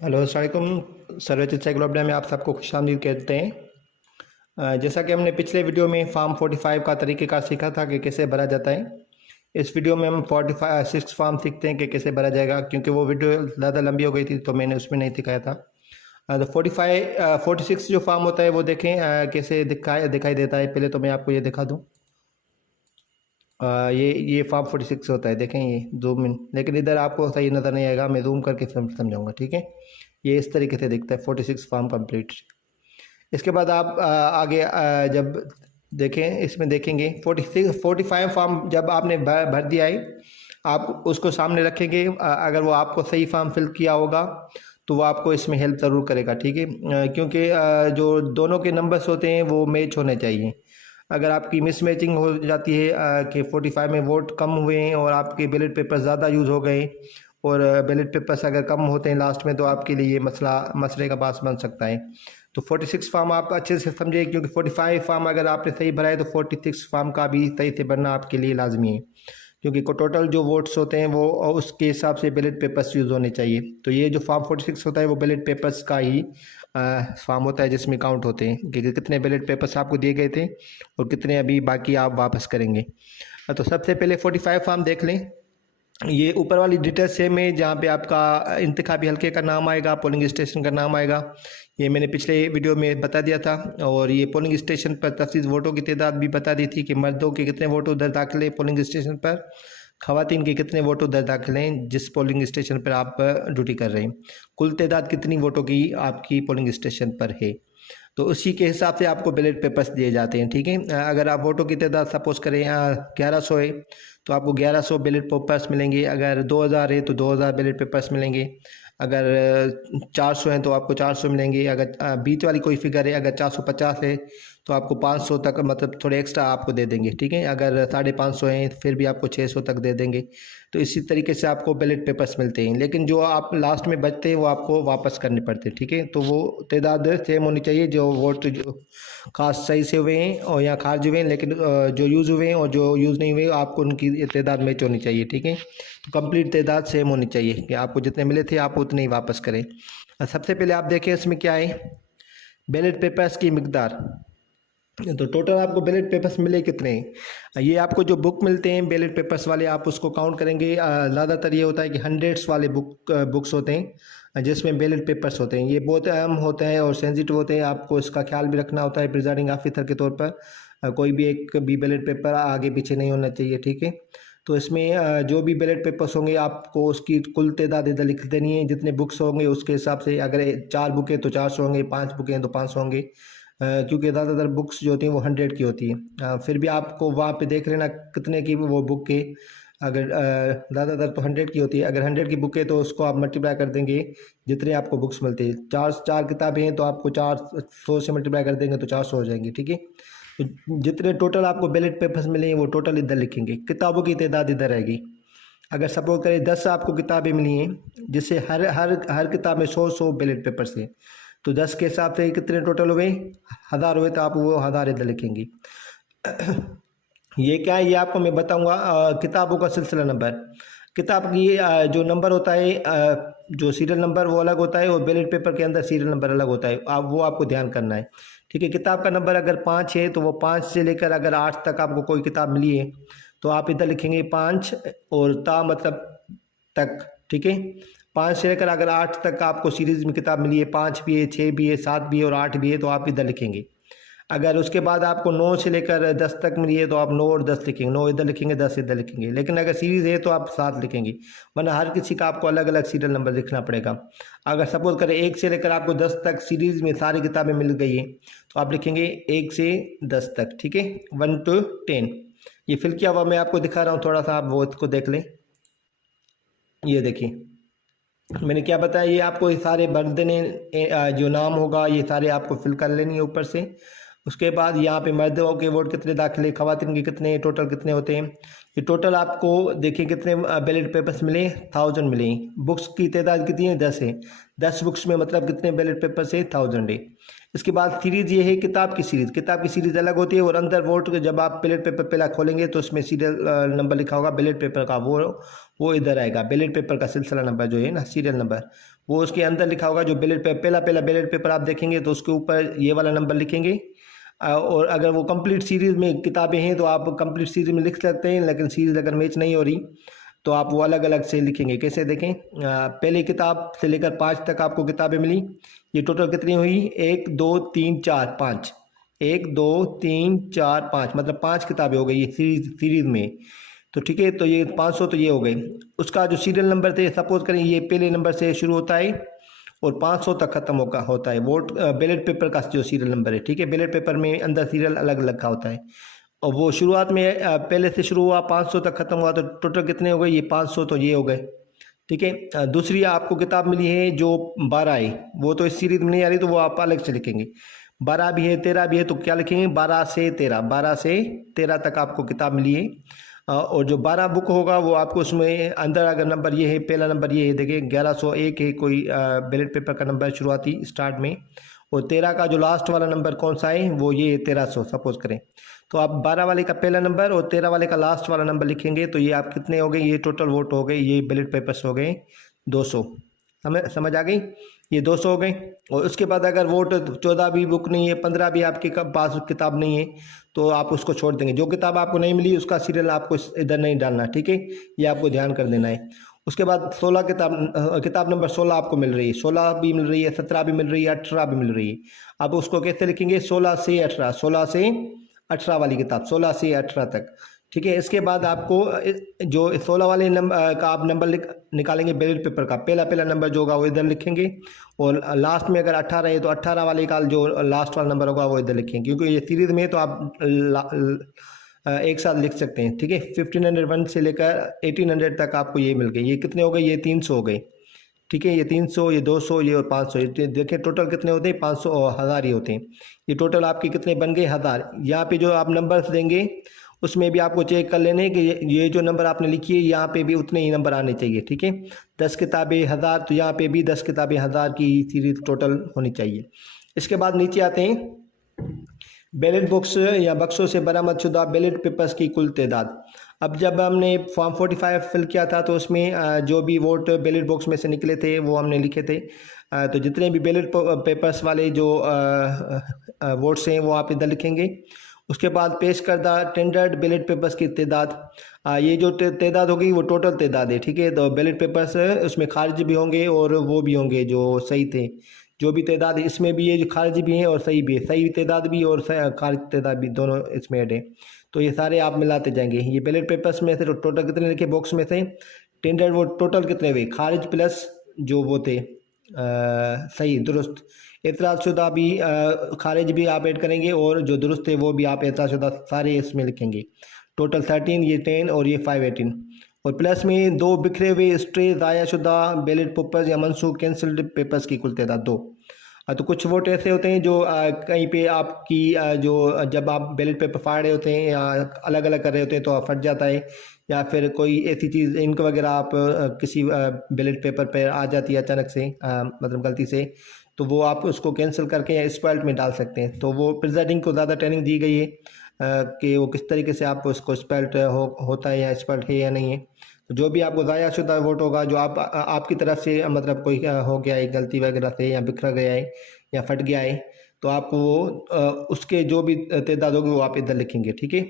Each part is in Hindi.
हेलो अस्सलाम वालेकुम। सर्वे साइक्लोपीडिया में आप सबको खुशामदीद कहते हैं। जैसा कि हमने पिछले वीडियो में फार्म 45 का तरीक़ेकार सीखा था कि कैसे भरा जाता है। इस वीडियो में हम 46 फार्म सीखते हैं कि कैसे भरा जाएगा, क्योंकि वो वीडियो ज़्यादा लंबी हो गई थी तो मैंने उसमें नहीं दिखाया था। तो 46 जो फार्म होता है वो देखें कैसे दिखाई देता है। पहले तो मैं आपको ये दिखा दूँ। ये फार्म 46 होता है, देखें ये जूम इन, लेकिन इधर आपको सही नज़र नहीं आएगा, मैं जूम करके समझाऊंगा, ठीक है। ये इस तरीके से दिखता है 46 फार्म कंप्लीट। इसके बाद आप आगे जब देखें इसमें देखेंगे 45 फार्म जब आपने भर दिया है, आप उसको सामने रखेंगे। अगर वो आपको सही फार्म फिल किया होगा तो वो आपको इसमें हेल्प ज़रूर करेगा, ठीक है। क्योंकि जो दोनों के नंबर्स होते हैं वो मैच होने चाहिए। अगर आपकी मिस मैचिंग हो जाती है कि 45 में वोट कम हुए हैं और आपके बैलेट पेपर ज़्यादा यूज़ हो गए और बैलेट पेपर्स अगर कम होते हैं लास्ट में, तो आपके लिए ये मसले का बास बन सकता है। तो 46 फार्म आप अच्छे से समझे, क्योंकि 45 फार्म अगर आपने सही भरा है तो 46 फार्म का भी सही से भरना आपके लिए लाजमी है, क्योंकि टोटल जो वोट्स होते हैं वो उसके हिसाब से बैलेट पेपर्स यूज़ होने चाहिए। तो ये जो फार्म 46 होता है वो बैलेट पेपर्स का ही फार्म होता है, जिसमें काउंट होते हैं कि कितने बैलेट पेपर्स आपको दिए गए थे और कितने अभी बाकी आप वापस करेंगे। तो सबसे पहले 45 फार्म देख लें। ये ऊपर वाली डिटेल सेम है, जहाँ पे आपका इंतखाबी हल्के का नाम आएगा, पोलिंग स्टेशन का नाम आएगा। ये मैंने पिछले वीडियो में बता दिया था। और ये पोलिंग स्टेशन पर तफसील वोटों की तादाद भी बता दी थी कि मर्दों के कितने वोट उधर दाखिल हैं पोलिंग स्टेशन पर, ख़वातीन के कितने वोट उधर दाखिल हैं जिस पोलिंग स्टेशन पर आप ड्यूटी कर रहे हैं, कुल तादाद कितनी वोटों की आपकी पोलिंग स्टेशन पर है। तो उसी के हिसाब से आपको बैलेट पेपर्स दिए जाते हैं, ठीक है। अगर आप वोटों की तादाद सपोज़ करें 1100 है तो आपको 1100 बैलेट पेपर्स मिलेंगे। अगर 2000 है तो 2000 बैलेट पेपर्स मिलेंगे। अगर 400 हैं तो आपको 400 मिलेंगे। अगर बीच वाली कोई फिगर है, अगर 450 है तो आपको 500 तक, मतलब थोड़े एक्स्ट्रा आपको दे देंगे, ठीक है। अगर 550 हैं फिर भी आपको 600 तक दे देंगे। तो इसी तरीके से आपको बैलेट पेपर्स मिलते हैं, लेकिन जो आप लास्ट में बचते हैं वो आपको वापस करने पड़ते हैं, ठीक है। तो वो तादाद सेम होनी चाहिए, जो वोट जो कास्ट सही से हुए हैं और या खारिज हुए हैं, लेकिन जो यूज़ हुए हैं और जो यूज़ नहीं हुए आपको उनकी तादाद मैच होनी चाहिए, ठीक है। तो कंप्लीट तादाद सेम होनी चाहिए कि आपको जितने मिले थे आप उतने ही वापस करें। सबसे पहले आप देखें इसमें क्या है, बैलेट पेपर्स की मिकदार। तो टोटल आपको बैलेट पेपर्स मिले कितने हैं, ये आपको जो बुक मिलते हैं बैलेट पेपर्स वाले, आप उसको काउंट करेंगे। ज़्यादातर ये होता है कि हंड्रेड्स वाले बुक्स होते हैं जिसमें बैलेट पेपर्स होते हैं। ये बहुत अहम होते हैं और सेंसिटिव होते हैं, आपको इसका ख्याल भी रखना होता है प्रिजाइडिंग ऑफिसर के तौर पर। कोई भी एक भी बैलेट पेपर आगे पीछे नहीं होना चाहिए, ठीक है। तो इसमें जो भी बैलेट पेपर्स होंगे आपको उसकी कुल तादाद इधर लिख देनी है, जितने बुक्स होंगे उसके हिसाब से। अगर 4 बुकें तो 400 होंगे, 5 बुकें तो 500 होंगे, क्योंकि ज़्यादातर बुक्स जो होती हैं वो 100 की होती हैं। फिर भी आपको वहाँ पे देख लेना कितने की वो बुक है। अगर ज़्यादातर तो 100 की होती है, अगर 100 की बुक है तो उसको आप मल्टीप्लाई कर देंगे जितने आपको बुक्स मिलते हैं। चार किताबें हैं तो आपको 400 से मल्टीप्लाई कर देंगे तो 400 हो जाएंगी, ठीक है। तो जितने टोटल आपको बैलेट पेपर्स मिले हैं वो टोटल इधर लिखेंगे, किताबों की तादाद इधर रहेगी। अगर सपोज करें 10 आपको किताबें मिली हैं, जिससे हर हर हर किताब में 100 पेलेट पेपर्स हैं, तो 10 के हिसाब से कितने टोटल हुए, 1000 हुए, तो आप वो 1000 इधर लिखेंगे। ये क्या है, ये आपको मैं बताऊंगा। किताबों का सिलसिला नंबर, किताब की जो नंबर होता है, जो सीरियल नंबर वो अलग होता है और बैलेट पेपर के अंदर सीरियल नंबर अलग होता है, वो आपको ध्यान करना है, ठीक है। किताब का नंबर अगर 5 है तो वो 5 से लेकर अगर 8 तक आपको कोई किताब मिली है तो आप इधर लिखेंगे 5 और ता मतलब तक, ठीक है। 5 से लेकर अगर 8 तक आपको सीरीज़ में किताब मिली है, 5 भी है, 6 भी है, 7 भी है और 8 भी है, तो आप इधर लिखेंगे। अगर उसके बाद आपको 9 से लेकर 10 तक मिली है तो आप 9 और 10 लिखेंगे, 9 इधर लिखेंगे, 10 इधर लिखेंगे। लेकिन अगर सीरीज़ है तो आप 7 लिखेंगे, वरना हर किसी का आपको अलग अलग सीरियल नंबर लिखना पड़ेगा। अगर सपोज करें 1 से लेकर आपको 10 तक सीरीज़ में सारी किताबें मिल गई हैं तो आप लिखेंगे 1 से 10 तक, ठीक है, 1 to 10। ये फिल किया हुआ मैं आपको दिखा रहा हूँ, थोड़ा सा आप वो इसको देख लें। ये देखिए मैंने क्या बताया, ये आपको ये सारे भर देने, जो नाम होगा ये सारे आपको फिल कर लेनी है ऊपर से। उसके बाद यहाँ पे मर्दों के वोट कितने दाखिले, खवातीन के कितने, टोटल कितने होते हैं। ये टोटल आपको देखिए कितने बैलेट पेपर्स मिले, 1000 मिले। बुक्स की तादाद कितनी है, 10 है। 10 बुक्स में मतलब कितने बैलेट पेपर्स है, 1000 है। इसके बाद सीरीज़ ये है किताब की सीरीज़, किताब की सीरीज़ अलग होती है और अंदर वोट जब आप बैलेट पेपर पहला खोलेंगे तो उसमें सीरियल नंबर लिखा होगा बैलेट पेपर का, वो इधर आएगा। बैलेट पेपर का सिलसिला नंबर जो है ना, सीरियल नंबर, वो उसके अंदर लिखा होगा जो बैलेट पेपर, पहला बैलेट पेपर आप देखेंगे तो उसके ऊपर ये वाला नंबर लिखेंगे। और अगर वो कंप्लीट सीरीज़ में किताबें हैं तो आप कंप्लीट सीरीज़ में लिख सकते हैं, लेकिन सीरीज़ अगर मैच नहीं हो रही तो आप वो अलग अलग से लिखेंगे। कैसे देखें, पहली किताब से लेकर 5 तक आपको किताबें मिली, ये टोटल कितनी हुई, 1 2 3 4 5, 1 2 3 4 5, मतलब 5 किताबें हो गई ये सीरीज़ में। तो ठीक है, तो ये 500 तो ये हो गए। उसका जो सीरियल नंबर थे, सपोज करें ये पहले नंबर से शुरू होता है और 500 तक ख़त्म होता है वोट बैलेट पेपर का जो सीरियल नंबर है। ठीक है, बैलेट पेपर में अंदर सीरियल अलग अलग का होता है और वो शुरुआत में पहले से शुरू हुआ 500 तक ख़त्म हुआ, तो टोटल कितने हो गए, ये 500 तो ये हो गए। ठीक है, दूसरी आपको किताब मिली है जो 12 है, वो तो इस सीरीज में नहीं आ रही तो वो आप अलग से लिखेंगे। 12 भी है, 13 भी है, तो क्या लिखेंगे, 12 से 13, 12 से 13 तक आपको किताब मिली है। और जो 12 बुक होगा वो आपको उसमें अंदर अगर नंबर ये है, पहला नंबर ये है, देखिए 1101 है कोई बैलेट पेपर का नंबर शुरुआती स्टार्ट में, और 13 का जो लास्ट वाला नंबर कौन सा है वो ये है 1300 सपोज करें। तो आप 12 वाले का पहला नंबर और 13 वाले का लास्ट वाला नंबर लिखेंगे तो ये आप कितने हो गए, ये टोटल वोट हो गए, ये बैलेट पेपर्स हो गए 200। समझ आ गई, ये 200 हो गए। और उसके बाद अगर वोट 14 भी बुक नहीं है, 15 भी आपके पास किताब नहीं है तो आप उसको छोड़ देंगे। जो किताब आपको नहीं मिली उसका सीरियल आपको इधर नहीं डालना, ठीक है, ये आपको ध्यान कर देना है। उसके बाद 16 किताब नंबर 16 आपको मिल रही है, 16 भी मिल रही है, 17 भी मिल रही है, 18 भी मिल रही है। अब उसको कैसे लिखेंगे, 16 से 18, 16 से 18 वाली किताब, 16 से 18 तक। ठीक है, इसके बाद आपको जो 16 वाले नंबर का आप नंबर निकालेंगे बैलेट पेपर का, पहला नंबर जो होगा वो इधर लिखेंगे, और लास्ट में अगर 18 है तो 18 वाले का जो लास्ट वाला नंबर होगा वो इधर लिखेंगे, क्योंकि ये सीरीज में तो आप एक साथ लिख सकते हैं। ठीक है, 1501 से लेकर 1800 तक आपको ये मिल गई। ये कितने हो गए, ये 300 हो गए। ठीक है, ये 300, ये 200, ये और 500, देखिए टोटल कितने होते हैं, 500 और 1000 ही होते हैं। ये टोटल आपके कितने बन गए, 1000। यहाँ पे जो आप नंबर्स देंगे उसमें भी आपको चेक कर लेने कि ये जो नंबर आपने लिखी है यहाँ पे भी उतने ही नंबर आने चाहिए। ठीक है, 10 किताबें 1000, तो यहाँ पे भी 10 किताबें 1000 की सीरीज टोटल होनी चाहिए। इसके बाद नीचे आते हैं, बैलेट बॉक्स या बक्सों से बरामदशुदा बैलेट पेपर्स की कुल तादाद। अब जब हमने फॉर्म 45 फिल किया था तो उसमें जो भी वोट बैलेट बॉक्स में से निकले थे वो हमने लिखे थे। तो जितने भी बैलेट पेपर्स वाले जो वोट्स हैं वो आप इधर लिखेंगे। उसके बाद पेश करदा टेंडर्ड बैलेट पेपर्स की तादाद, ये जो तादाद होगी वो टोटल तादाद है। ठीक है, तो बैलेट पेपर्स उसमें खारिज भी होंगे और वो भी होंगे जो सही थे। जो भी तादाद इसमें भी है, जो खारिज भी हैं और सही भी है, सही तादाद भी और खारिज तादाद भी, दोनों इसमें ऐड है। तो ये सारे आप मिलाते जाएंगे। ये बैलेट पेपर्स में से टोटल कितने लिखे बॉक्स में से, टेंडर्ड वो टोटल कितने हुए, खारिज प्लस जो वो थे सही दुरुस्त, एतराज़शुदा भी खारिज भी आप ऐड करेंगे और जो दुरुस्त है वो भी आप एतराज़शुदा सारे इसमें लिखेंगे। टोटल 13, ये 10 और ये 5 18, और प्लस में 2 बिखरे हुए स्ट्रे ज़ायाशुदा बैलेट पेपर्स या मनसूख कैंसल्ड पेपर्स की कुल तादाद 2। तो कुछ वोट ऐसे होते हैं जो कहीं पे आपकी जो जब आप बैलेट पेपर फाड़ रहे होते हैं या अलग अलग कर रहे होते हैं तो फट जाता है, या फिर कोई ऐसी चीज़ इंक वगैरह आप किसी बैलेट पेपर पर आ जाती है अचानक से, मतलब गलती से, तो वो आप उसको कैंसिल करके या स्पेल्ट में डाल सकते हैं। तो वो प्रिजाइडिंग को ज़्यादा ट्रेनिंग दी गई है कि वो किस तरीके से आप उसको स्पेल्ट होता है या स्पेल्ट है या नहीं है। तो जो भी आपको ज़ायाशुदा वोट होगा जो आपकी तरफ से, मतलब कोई हो गया है गलती वगैरह से या बिखरा गया है या फट गया है, तो आपको वो उसके जो भी तादाद होगी वो आप इधर लिखेंगे। ठीक है,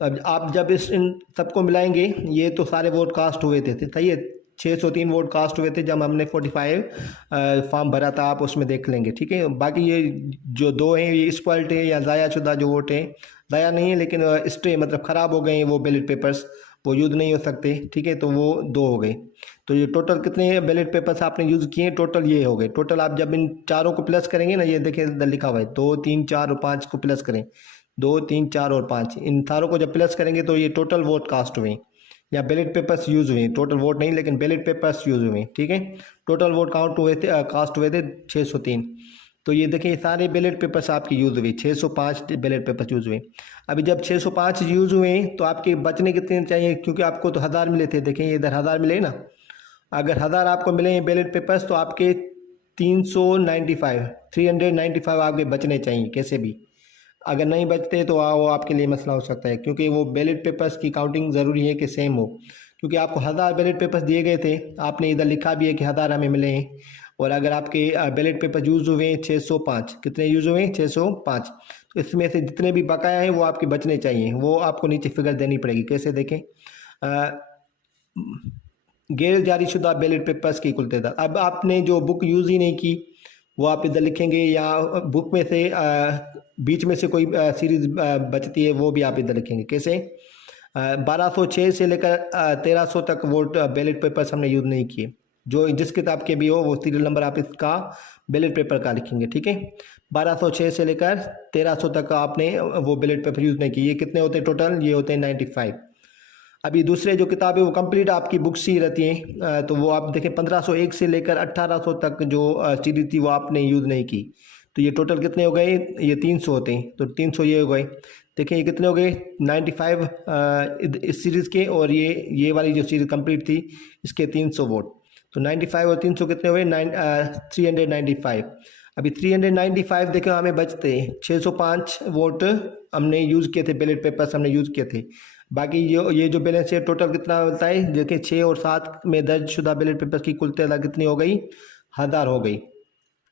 अब आप जब इन सबको मिलाएंगे, ये तो सारे वोट कास्ट हुए थे, सही है, 603 वोट कास्ट हुए थे जब हमने 45 फॉर्म भरा था, आप उसमें देख लेंगे। ठीक है, बाकी ये जो 2 हैं ये स्पॉइल्ट है या ज़ायाशुदा जो वोट है, ज़ाया नहीं है लेकिन स्ट्रे मतलब ख़राब हो गए हैं वो बैलेट पेपर्स, वो यूज़ नहीं हो सकते। ठीक है, तो वो 2 हो गए। तो ये टोटल कितने बैलेट पेपर्स आपने यूज़ किए, टोटल ये हो गए। टोटल आप जब इन चारों को प्लस करेंगे ना, ये देखिए इधर लिखा हुआ है 2 3 4 और 5 को प्लस करें, 2 3 4 और 5, इन सारों को जब प्लस करेंगे तो ये टोटल वोट कास्ट हुए या बैलेट पेपर्स यूज़ हुए, टोटल वोट नहीं लेकिन बैलेट पेपर्स यूज़ हुए। ठीक है, टोटल वोट काउंट हुए थे, कास्ट हुए थे 603। तो ये देखिए सारे बैलेट पेपर्स आपके यूज़ हुए, 605 बैलेट पेपर्स यूज़ हुए। अभी जब 605 यूज़ हुए तो आपके बचने कितने चाहिए, क्योंकि आपको तो 1000 मिले थे, देखें ये इधर 1000 मिले ना, अगर 1000 आपको मिले हैं बैलेट पेपर्स तो आपके 395 आपके बचने चाहिए कैसे भी। अगर नहीं बचते तो वो आपके लिए मसला हो सकता है, क्योंकि वो बैलेट पेपर्स की काउंटिंग ज़रूरी है कि सेम हो, क्योंकि आपको 1000 बैलेट पेपर्स दिए गए थे, आपने इधर लिखा भी है कि 1000 हमें मिले हैं, और अगर आपके बैलेट पेपर यूज़ हुए हैं 605, कितने यूज़ हुए हैं 605, तो इसमें से जितने भी बकाया हैं वो आपके बचने चाहिए, वो आपको नीचे फिगर देनी पड़ेगी। कैसे देखें, गैर जारीशुदा बैलेट पेपर्स की कुल तादाद। अब आपने जो बुक यूज़ ही नहीं की वो आप इधर लिखेंगे, या बुक में से बीच में से कोई सीरीज़ बचती है वो भी आप इधर लिखेंगे। कैसे, 1206 से लेकर 1300 तक वो बैलेट पेपर्स हमने यूज़ नहीं किए। जो जिस किताब के भी हो वो सीरियल नंबर आप इसका बैलेट पेपर का लिखेंगे, ठीक है। 1206 से लेकर 1300 तक आपने वो बैलेट पेपर यूज़ नहीं किए। ये कितने होते हैं टोटल, ये होते हैं 95। अभी दूसरे जो किताब है वो कंप्लीट आपकी बुक्स ही रहती हैं, तो वो आप देखें 1501 से लेकर 1800 तक जो सीरीज थी वो आपने यूज़ नहीं की। तो ये टोटल कितने हो गए, ये 300 होते हैं, तो 300 ये हो गए। देखिए ये कितने हो गए 95 इस सीरीज़ के, और ये वाली जो सीरीज़ कंप्लीट थी इसके 300 वोट। तो 95 और 300 कितने हुए 395। अभी 395 देखो हमें बचते 605 वोट हमने यूज़ किए थे, बैलेट पेपर्स हमने यूज़ किए थे। बाकी ये जो बैलेंस है टोटल कितना होता है, देखिए 6 और 7 में दर्ज शुदा बैलेट पेपर्स की कुल तादाद कितनी हो गई, 1000 हो गई।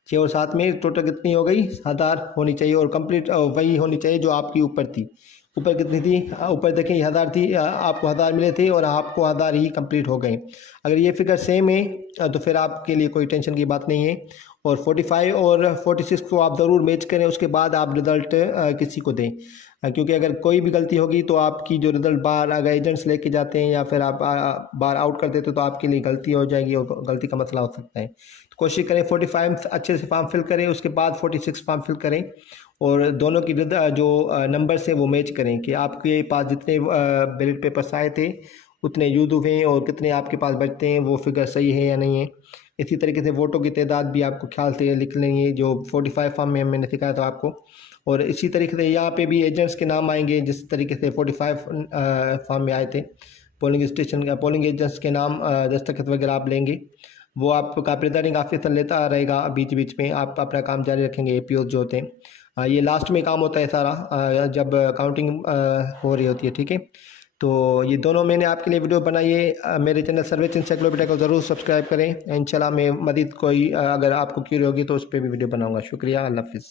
6 और 7 में टोटल कितनी हो गई, 1000 होनी चाहिए, और कंप्लीट वही होनी चाहिए जो आपकी ऊपर थी। ऊपर कितनी थी, ऊपर देखें 1000 थी, आपको 1000 मिले थे और आपको 1000 ही कंप्लीट हो गए। अगर ये फिगर सेम है तो फिर आपके लिए कोई टेंशन की बात नहीं है। और 45 और 46 को आप ज़रूर मैच करें, उसके बाद आप रिज़ल्ट किसी को दें, क्योंकि अगर कोई भी गलती होगी तो आपकी जो रिज़ल्ट बार अगर एजेंट्स लेके जाते हैं या फिर आप बार आउट कर देते हो तो आपके लिए गलती हो जाएगी और गलती का मसला हो सकता है। तो कोशिश करें 45 अच्छे से फॉर्म फिल करें, उसके बाद 46 फॉर्म फिल करें, और दोनों की जो नंबर्स हैं वो मैच करें कि आपके पास जितने बैलेट पेपर्स आए थे उतने यूज़ हुए हैं और कितने आपके पास बचते हैं, वो फिगर सही है या नहीं है। इसी तरीके से वोटों की तादाद भी आपको ख्याल से लिख लेंगे, जो 45 फॉर्म में मैंने सिखाया था आपको। और इसी तरीके से यहाँ पे भी एजेंट्स के नाम आएंगे, जिस तरीके से 45 फॉर्म में आए थे। पोलिंग स्टेशन का पोलिंग एजेंट्स के नाम दस्तखत वगैरह आप लेंगे, वो आपका प्रिजाइडिंग ऑफिसर लेता रहेगा बीच बीच में, आप अपना काम जारी रखेंगे। APOs जो होते हैं ये लास्ट में काम होता है सारा, जब काउंटिंग हो रही होती है, ठीक है। तो ये दोनों मैंने आपके लिए वीडियो बनाई है। मेरे चैनल सर्विस एनसाइक्लोपीडिया को ज़रूर सब्सक्राइब करें। इंशाल्लाह मैं मज़ीद कोई अगर आपको क्यूरी होगी तो उस पर भी वीडियो बनाऊंगा। शुक्रिया, अल्लाह हाफिज़।